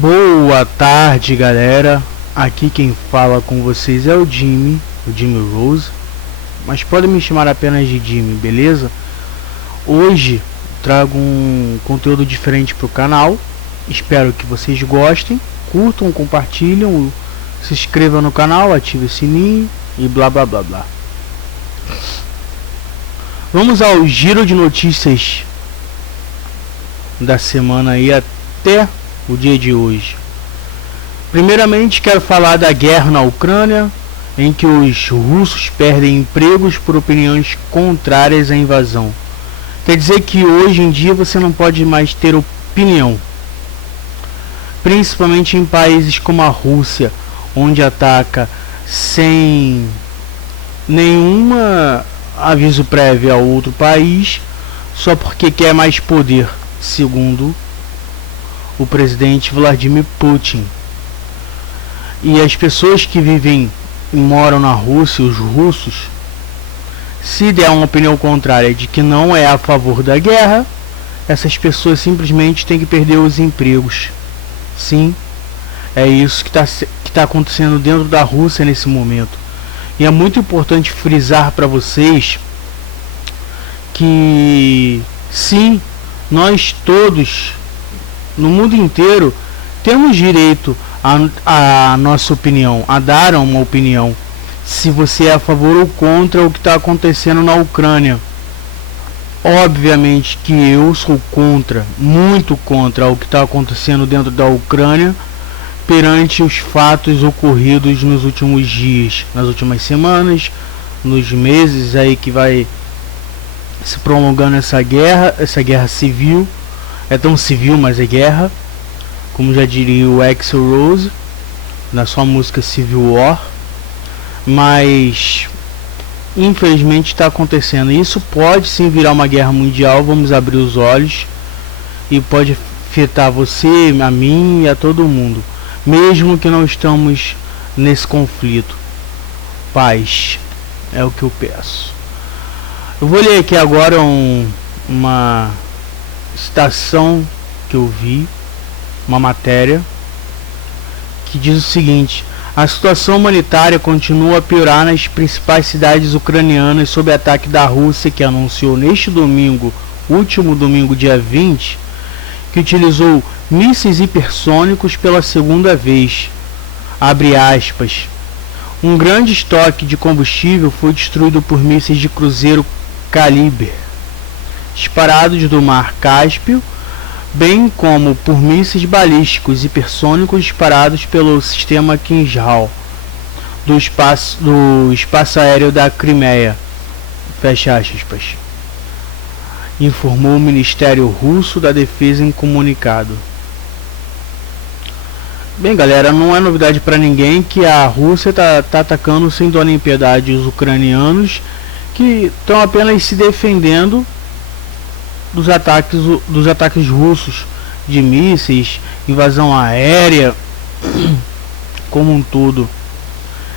Boa tarde, galera. Aqui quem fala com vocês é o Jimmy Rose, mas podem me chamar apenas de Jimmy, beleza? Hoje trago um conteúdo diferente para o canal. Espero que vocês gostem, curtam, compartilhem, se inscrevam no canal, ative o sininho e blá blá blá blá. Vamos ao giro de notícias da semana aí até o dia de hoje. Primeiramente quero falar da guerra na Ucrânia, em que os russos perdem empregos por opiniões contrárias à invasão. Quer dizer que hoje em dia você não pode mais ter opinião, principalmente em países como a Rússia, onde ataca sem nenhum aviso prévio a outro país, só porque quer mais poder, segundo o presidente Vladimir Putin. E as pessoas que vivem e moram na Rússia, os russos, se der uma opinião contrária de que não é a favor da guerra, essas pessoas simplesmente têm que perder os empregos. Sim, é isso que está acontecendo dentro da Rússia nesse momento. E é muito importante frisar para vocês que sim, nós todos no mundo inteiro temos direito a nossa opinião, a dar uma opinião, se você é a favor ou contra o que está acontecendo na Ucrânia. Obviamente que eu sou contra, muito contra o que está acontecendo dentro da Ucrânia, perante os fatos ocorridos nos últimos dias, nas últimas semanas, nos meses aí que vai se prolongando essa guerra civil. É tão civil, mas é guerra, como já diria o Axl Rose na sua música Civil War. Mas infelizmente está acontecendo. Isso pode sim virar uma guerra mundial, vamos abrir os olhos, e pode afetar você, a mim e a todo mundo, mesmo que não estamos nesse conflito. Paz é o que eu peço. Eu vou ler aqui agora uma citação que eu vi, uma matéria que diz o seguinte: a situação humanitária continua a piorar nas principais cidades ucranianas sob ataque da Rússia, que anunciou neste domingo, último domingo, dia 20, que utilizou mísseis hipersônicos pela segunda vez. Abre aspas. Um grande estoque de combustível foi destruído por mísseis de cruzeiro Kaliber, disparados do mar Cáspio, bem como por mísseis balísticos hipersônicos disparados pelo sistema Kinjal do espaço aéreo da Crimeia. Fecha aspas. Informou o Ministério Russo da Defesa em comunicado. Bem, galera, não é novidade para ninguém que a Rússia tá atacando sem dó nem piedade os ucranianos, que estão apenas se defendendo dos ataques russos de mísseis, invasão aérea como um todo,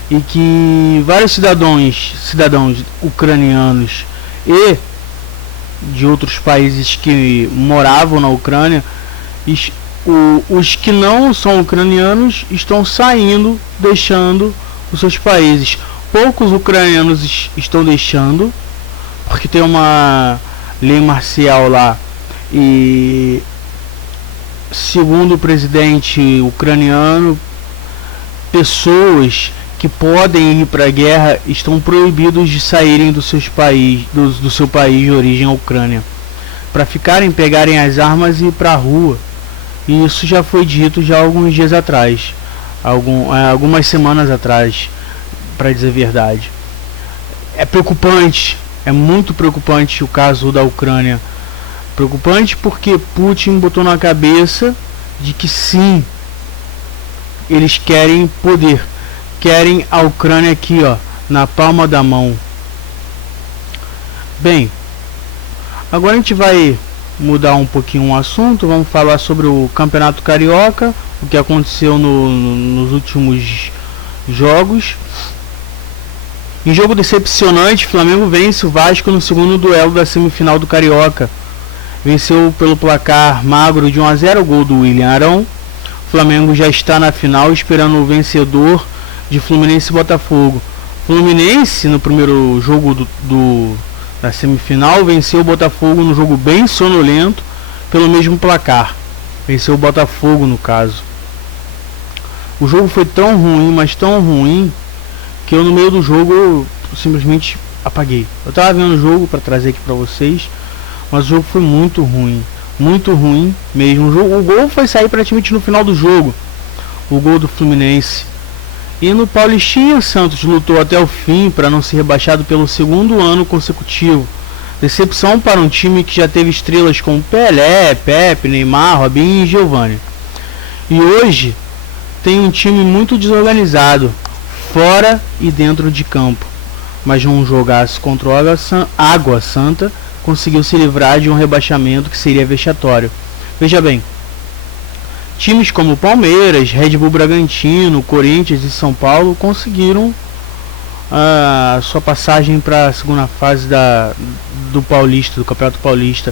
e que vários cidadãos ucranianos e de outros países que moravam na Ucrânia, os que não são ucranianos estão saindo, deixando os seus países. Poucos ucranianos estão deixando porque tem uma lei marcial lá, e segundo o presidente ucraniano, pessoas que podem ir para a guerra estão proibidos de saírem do seu país de origem, a Ucrânia, para pegarem as armas e ir para a rua. E isso já foi dito já há alguns dias atrás, algumas semanas atrás, para dizer a verdade. É preocupante, é muito preocupante o caso da Ucrânia. Preocupante porque Putin botou na cabeça de que sim, eles querem poder, querem a Ucrânia aqui, ó, na palma da mão. Bem, agora a gente vai mudar um pouquinho o assunto. Vamos falar sobre o Campeonato Carioca, o que aconteceu nos últimos jogos. Em jogo decepcionante, Flamengo vence o Vasco no segundo duelo da semifinal do Carioca. Venceu pelo placar magro de 1 a 0, gol do William Arão. Flamengo já está na final esperando o vencedor de Fluminense e Botafogo. Fluminense, no primeiro jogo da semifinal, venceu o Botafogo no jogo bem sonolento pelo mesmo placar. Venceu o Botafogo, no caso. O jogo foi tão ruim, mas tão ruim, que eu no meio do jogo eu simplesmente apaguei. Eu tava vendo o jogo para trazer aqui para vocês, mas o jogo foi muito ruim mesmo. O gol foi sair praticamente no final do jogo, o gol do Fluminense. E no Paulistinha, o Santos lutou até o fim para não ser rebaixado pelo segundo ano consecutivo. Decepção para um time que já teve estrelas como Pelé, Pepe, Neymar, Robinho e Giovani. E hoje tem um time muito desorganizado, fora e dentro de campo. Mas num jogaço contra o Água Santa, conseguiu se livrar de um rebaixamento que seria vexatório. Veja bem, times como Palmeiras, Red Bull Bragantino, Corinthians e São Paulo conseguiram a sua passagem para a segunda fase do Paulista, do Campeonato Paulista.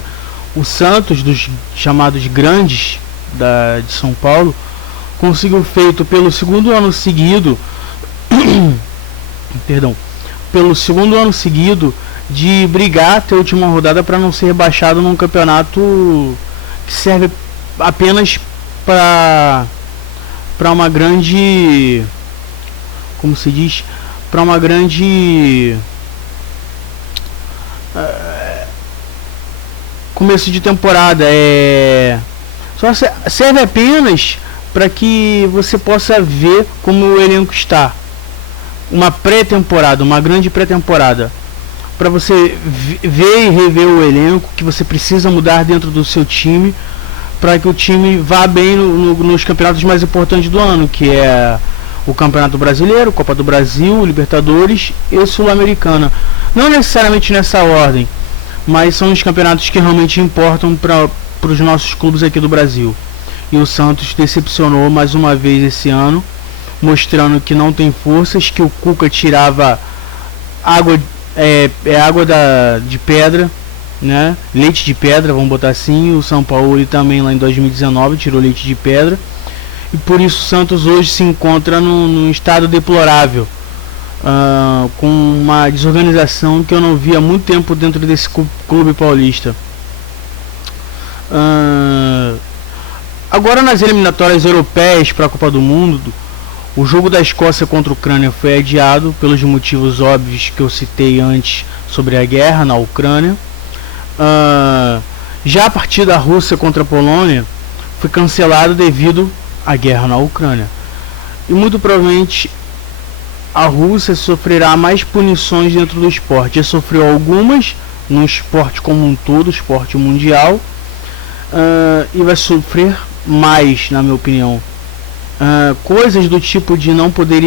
O Santos, dos chamados grandes de São Paulo, conseguiu feito pelo segundo ano seguido pelo segundo ano seguido de brigar até a última rodada para não ser rebaixado num campeonato que serve apenas para uma grande, como se diz, para uma grande começo de temporada. Só serve apenas para que você possa ver como o elenco está. Uma pré-temporada, uma grande pré-temporada, para você ver e rever o elenco que você precisa mudar dentro do seu time, para que o time vá bem nos campeonatos mais importantes do ano, que é o Campeonato Brasileiro, Copa do Brasil, Libertadores e Sul-Americana. Não necessariamente nessa ordem, mas são os campeonatos que realmente importam para os nossos clubes aqui do Brasil. E o Santos decepcionou mais uma vez esse ano, mostrando que não tem forças, que o Cuca tirava água, água de pedra, né? Leite de pedra, vamos botar assim. O São Paulo também lá em 2019 tirou leite de pedra, e por isso o Santos hoje se encontra num estado deplorável, com uma desorganização que eu não vi há muito tempo dentro desse clube paulista. Agora, nas eliminatórias europeias para a Copa do Mundo, o jogo da Escócia contra a Ucrânia foi adiado pelos motivos óbvios que eu citei antes sobre a guerra na Ucrânia. Já a partida da Rússia contra a Polônia foi cancelada devido à guerra na Ucrânia. E muito provavelmente a Rússia sofrerá mais punições dentro do esporte. Já sofreu algumas no esporte como um todo, esporte mundial, e vai sofrer mais, na minha opinião. Coisas do tipo de não poder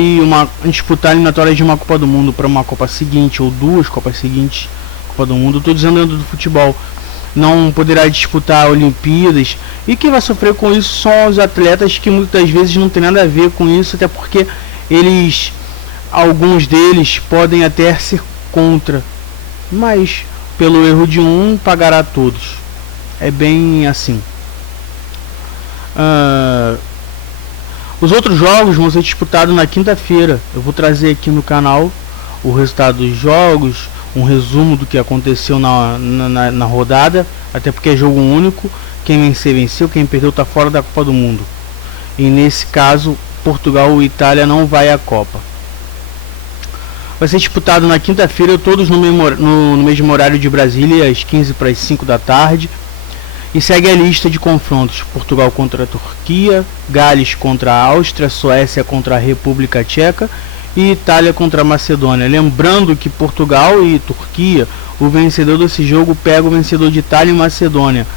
disputar eliminatórias de uma Copa do Mundo para uma Copa seguinte, ou duas Copas seguintes, Copa do Mundo, estou dizendo dentro do futebol. Não poderá disputar Olimpíadas, e quem vai sofrer com isso são os atletas que muitas vezes não tem nada a ver com isso, até porque alguns deles podem até ser contra, mas pelo erro de um pagará todos. É bem assim. Os outros jogos vão ser disputados na quinta-feira. Eu vou trazer aqui no canal o resultado dos jogos, um resumo do que aconteceu na rodada, até porque é jogo único. Quem vencer, venceu. Quem perdeu está fora da Copa do Mundo. E nesse caso, Portugal e Itália não vai à Copa. Vai ser disputado na quinta-feira, todos no mesmo horário de Brasília, às 15 para as 5 da tarde. E segue a lista de confrontos: Portugal contra a Turquia, Gales contra a Áustria, Suécia contra a República Tcheca e Itália contra a Macedônia. Lembrando que Portugal e Turquia, o vencedor desse jogo pega o vencedor de Itália e Macedônia.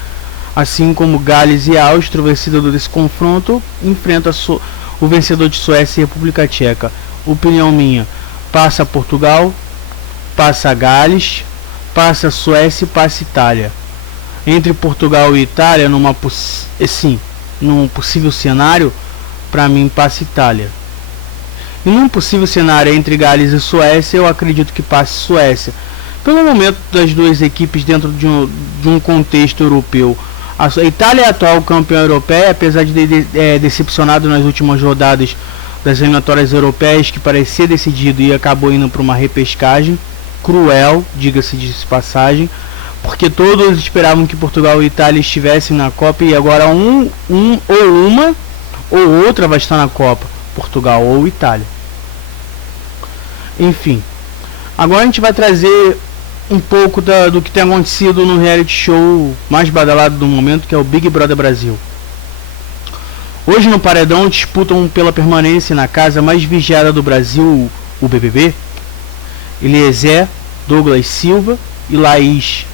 Assim como Gales e Áustria, o vencedor desse confronto enfrenta o vencedor de Suécia e República Tcheca. Opinião minha: passa Portugal, passa Gales, passa Suécia e passa Itália. Entre Portugal e Itália, num possível cenário, para mim passa Itália. E num possível cenário entre Gales e Suécia, eu acredito que passe Suécia. Pelo momento das duas equipes dentro de um contexto europeu, A Itália é a atual campeã europeia, apesar de decepcionado nas últimas rodadas das eliminatórias europeias, que parecia decidido e acabou indo para uma repescagem cruel, diga-se de passagem, porque todos esperavam que Portugal e Itália estivessem na Copa, e agora ou uma ou outra vai estar na Copa, Portugal ou Itália. Enfim, agora a gente vai trazer um pouco do que tem acontecido no reality show mais badalado do momento, que é o Big Brother Brasil. Hoje no paredão disputam pela permanência na casa mais vigiada do Brasil, o BBB, Eliezer, Douglas Silva e Laís.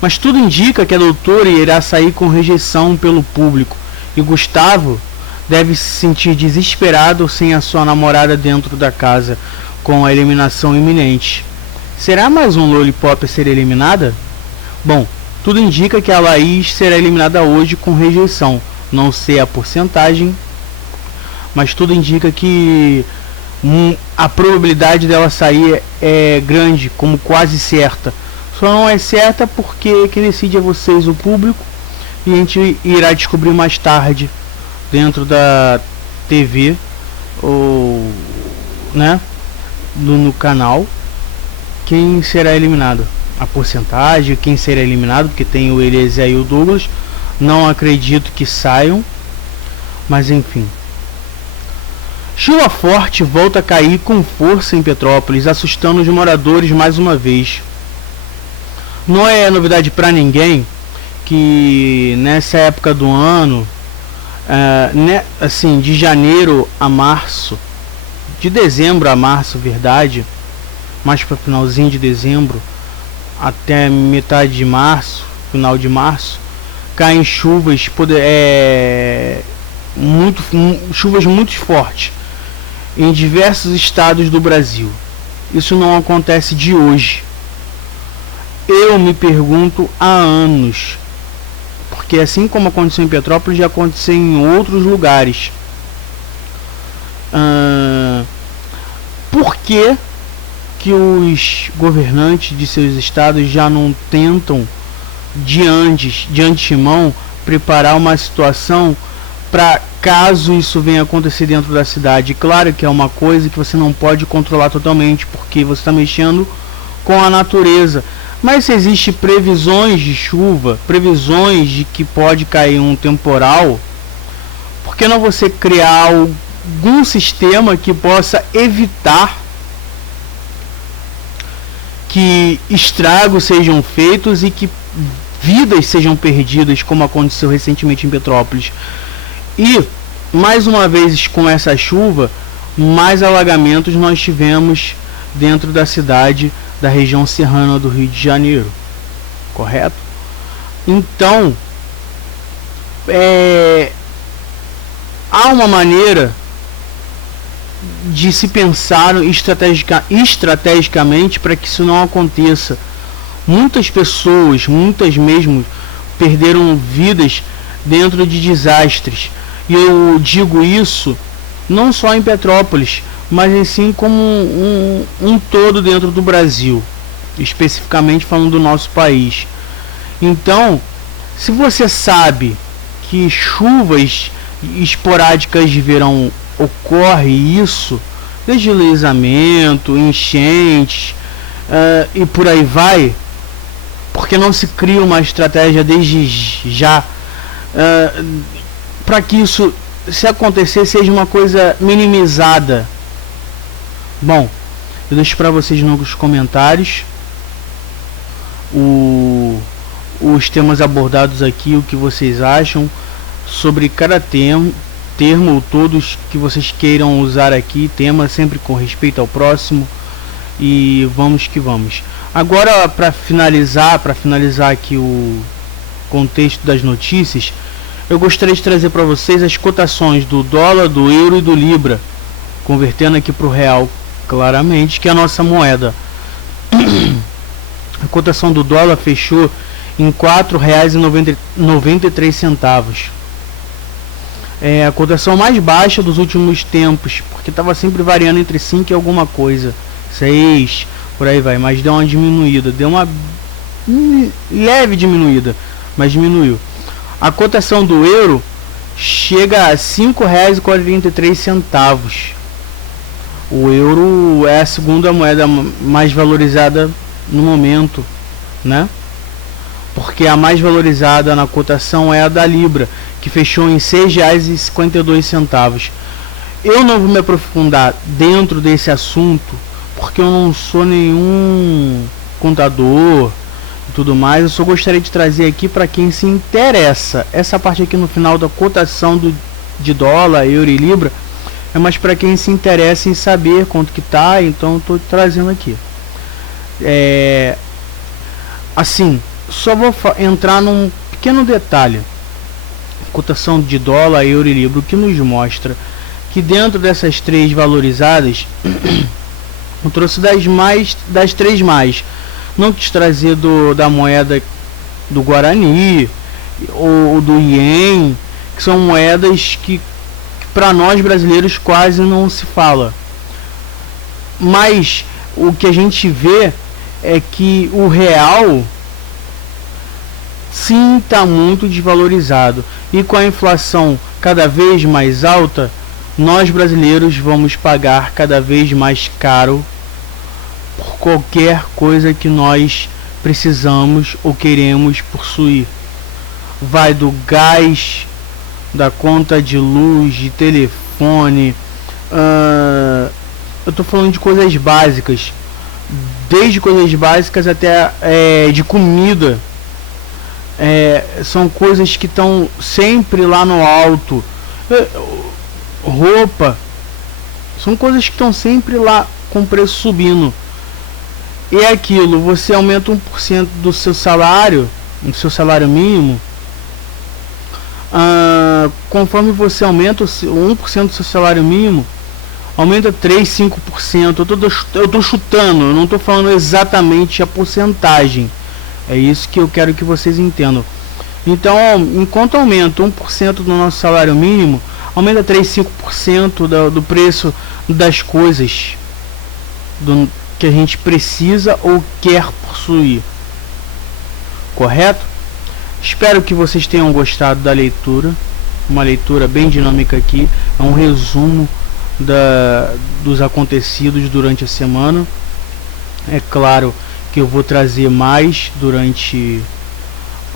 Mas tudo indica que a doutora irá sair com rejeição pelo público, e Gustavo deve se sentir desesperado sem a sua namorada dentro da casa, com a eliminação iminente. Será mais um Lollipop a ser eliminada? Bom, tudo indica que a Laís será eliminada hoje com rejeição. Não sei a porcentagem, mas tudo indica que a probabilidade dela sair é grande, como quase certa. Só não é certa porque quem decide é vocês, o público, e a gente irá descobrir mais tarde dentro da TV ou, né, no canal, quem será eliminado, a porcentagem, quem será eliminado, porque tem o Eliezer e o Douglas. Não acredito que saiam, mas enfim. Chuva forte volta a cair com força em Petrópolis, assustando os moradores mais uma vez. Não é novidade para ninguém que nessa época do ano, assim, de janeiro a março, de dezembro a março, verdade, mais para finalzinho de dezembro até metade de março, final de março, caem chuvas chuvas muito fortes em diversos estados do Brasil. Isso não acontece de hoje. Eu me pergunto há anos, porque assim como aconteceu em Petrópolis, já aconteceu em outros lugares. Por que os governantes de seus estados já não tentam de antemão preparar uma situação para caso isso venha acontecer dentro da cidade? Claro que é uma coisa que você não pode controlar totalmente, porque você está mexendo com a natureza, mas se existe previsões de chuva, previsões de que pode cair um temporal, por que não você criar algum sistema que possa evitar que estragos sejam feitos e que vidas sejam perdidas, como aconteceu recentemente em Petrópolis? E mais uma vez, com essa chuva, mais alagamentos nós tivemos dentro da cidade, da região serrana do Rio de Janeiro, correto? Então há uma maneira de se pensar estrategicamente para que isso não aconteça. Muitas pessoas, muitas mesmo, perderam vidas dentro de desastres. E eu digo isso não só em Petrópolis, mas assim como um todo dentro do Brasil, especificamente falando do nosso país. Então, se você sabe que chuvas esporádicas de verão ocorre isso, deslizamento, enchentes, e por aí vai, porque não se cria uma estratégia desde já para que isso, se acontecer, seja uma coisa minimizada? Bom, eu deixo para vocês nos comentários os temas abordados aqui, o que vocês acham sobre cada termo ou todos que vocês queiram usar aqui, tema sempre com respeito ao próximo, e vamos que vamos. Agora, para finalizar aqui o contexto das notícias, eu gostaria de trazer para vocês as cotações do dólar, do euro e do libra, convertendo aqui para o real, claramente, que é a nossa moeda. A cotação do dólar fechou em R$ 4,93. É a cotação mais baixa dos últimos tempos, porque estava sempre variando entre 5 e alguma coisa, 6, por aí vai, mas deu uma diminuída, deu uma leve diminuída, mas diminuiu. A cotação do euro chega a R$ 5,43. O euro é a segunda moeda mais valorizada no momento, né? Porque a mais valorizada na cotação é a da Libra, que fechou em R$ 6,52. Eu não vou me aprofundar dentro desse assunto, porque eu não sou nenhum contador e tudo mais. Eu só gostaria de trazer aqui para quem se interessa. Essa parte aqui no final da cotação de dólar, euro e libra é mais para quem se interessa em saber quanto que tá, então estou trazendo aqui. Assim, só vou entrar num pequeno detalhe. Cotação de dólar, euro e libra, o que nos mostra que dentro dessas três valorizadas, eu trouxe das três mais. Não quis trazer da moeda do Guarani ou do Ien, que são moedas que para nós brasileiros quase não se fala. Mas o que a gente vê é que o real sim está muito desvalorizado, e com a inflação cada vez mais alta, nós brasileiros vamos pagar cada vez mais caro por qualquer coisa que nós precisamos ou queremos possuir. Vai do gás, da conta de luz, de telefone, eu tô falando de coisas básicas, desde coisas básicas até de comida. São coisas que estão sempre lá no alto. Roupa, são coisas que estão sempre lá com o preço subindo. E é aquilo, você aumenta 1% do seu salário, do seu salário mínimo, conforme você aumenta 1% do seu salário mínimo, aumenta 3, 5%. Eu tô chutando, eu não estou falando exatamente a porcentagem. É isso que eu quero que vocês entendam. Então, enquanto aumenta 1% do nosso salário mínimo, aumenta 3, 5% do preço das coisas que a gente precisa ou quer possuir. Correto? Espero que vocês tenham gostado da leitura. Uma leitura bem dinâmica aqui. É um resumo dos acontecidos durante a semana. É claro que eu vou trazer mais durante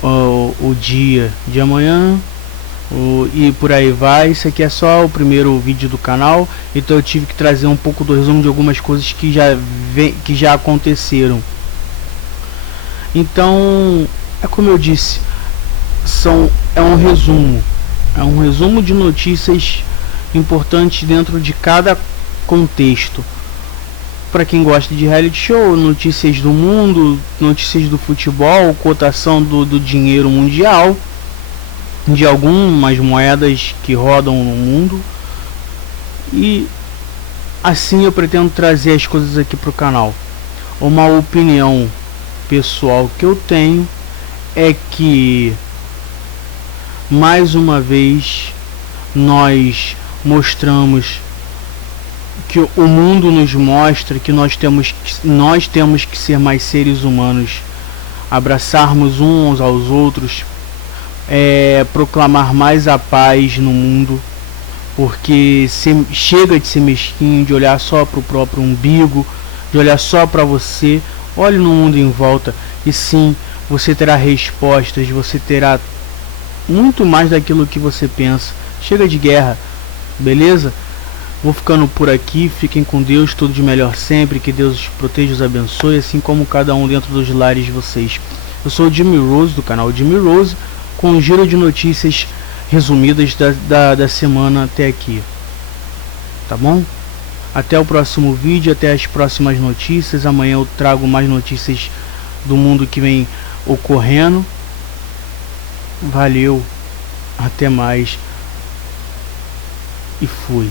o dia de amanhã e por aí vai. Isso aqui é só o primeiro vídeo do canal, então eu tive que trazer um pouco do resumo de algumas coisas que já aconteceram. Então, é como eu disse, é um resumo de notícias importantes dentro de cada contexto. Para quem gosta de reality show, notícias do mundo, notícias do futebol, cotação do dinheiro mundial, de algumas moedas que rodam no mundo. E assim eu pretendo trazer as coisas aqui para o canal. Uma opinião pessoal que eu tenho é que, mais uma vez, nós mostramos que o mundo nos mostra que nós temos que ser mais seres humanos, abraçarmos uns aos outros, proclamar mais a paz no mundo, porque chega de ser mesquinho, de olhar só para o próprio umbigo, de olhar só para você. Olhe no mundo em volta e sim, você terá respostas, você terá muito mais daquilo que você pensa. Chega de guerra, beleza? Vou ficando por aqui, fiquem com Deus, tudo de melhor sempre, que Deus os proteja e os abençoe, assim como cada um dentro dos lares de vocês. Eu sou o Jimmy Rose, do canal Jimmy Rose, com um giro de notícias resumidas da semana até aqui. Tá bom? Até o próximo vídeo, até as próximas notícias. Amanhã eu trago mais notícias do mundo que vem ocorrendo. Valeu, até mais e fui.